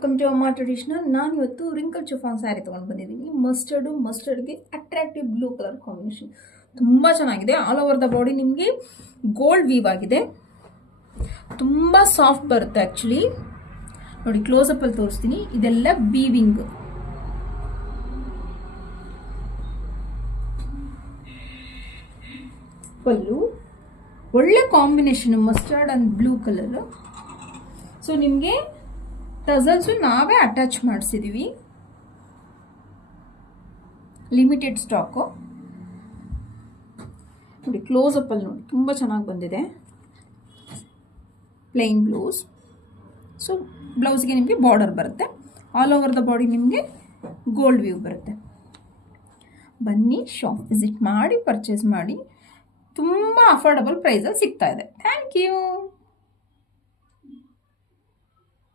Welcome to ಅಮ್ಮ traditional. ನಾನು ಇವತ್ತು ರಿಂಕಲ್ ಚಿಫಾನ್ ಸ್ಯಾರಿ ತೊಗೊಂಡು ಬಂದಿದ್ದೀನಿ. ಮಸ್ಟರ್ಡ್ಗೆ ಅಟ್ರಾಕ್ಟಿವ್ ಬ್ಲೂ ಕಲರ್ ಕಾಂಬಿನೇಷನ್ ತುಂಬ ಚೆನ್ನಾಗಿದೆ. ಆಲ್ ಓವರ್ ದ ಬಾಡಿ ನಿಮಗೆ ಗೋಲ್ಡ್ ವೀವ್ ಆಗಿದೆ. ತುಂಬ ಸಾಫ್ಟ್ ಬರುತ್ತೆ ಆ್ಯಕ್ಚುಲಿ. ನೋಡಿ ಕ್ಲೋಸಪ್ಪಲ್ಲಿ ತೋರಿಸ್ತೀನಿ. ಇದೆಲ್ಲ ವೀವಿಂಗ್. ಪಲ್ಲು ಒಳ್ಳೆ combination mustard and blue colour. So ನಿಮಗೆ ಟಸಲ್ಸು ನಾವೇ ಅಟ್ಯಾಚ್ ಮಾಡಿಸಿದ್ದೀವಿ. Limited stock. ನೋಡಿ ಕ್ಲೋಸಪ್ಪಲ್ಲಿ ನೋಡಿ ತುಂಬ ಚೆನ್ನಾಗಿ ಬಂದಿದೆ. Plain blouse. ಸೊ ಬ್ಲೌಸ್ಗೆ ನಿಮಗೆ ಬಾರ್ಡರ್ ಬರುತ್ತೆ. ಆಲ್ ಓವರ್ ದ ಬಾಡಿ ನಿಮಗೆ ಗೋಲ್ಡ್ ವ್ಯೂ ಬರುತ್ತೆ. ಬನ್ನಿ ಶಾಪ್ ವಿಸಿಟ್ ಮಾಡಿ ಪರ್ಚೇಸ್ ಮಾಡಿ. ತುಂಬ ಅಫೋರ್ಡಬಲ್ ಪ್ರೈಸಲ್ಲಿ ಸಿಗ್ತಾ ಇದೆ. Thank you.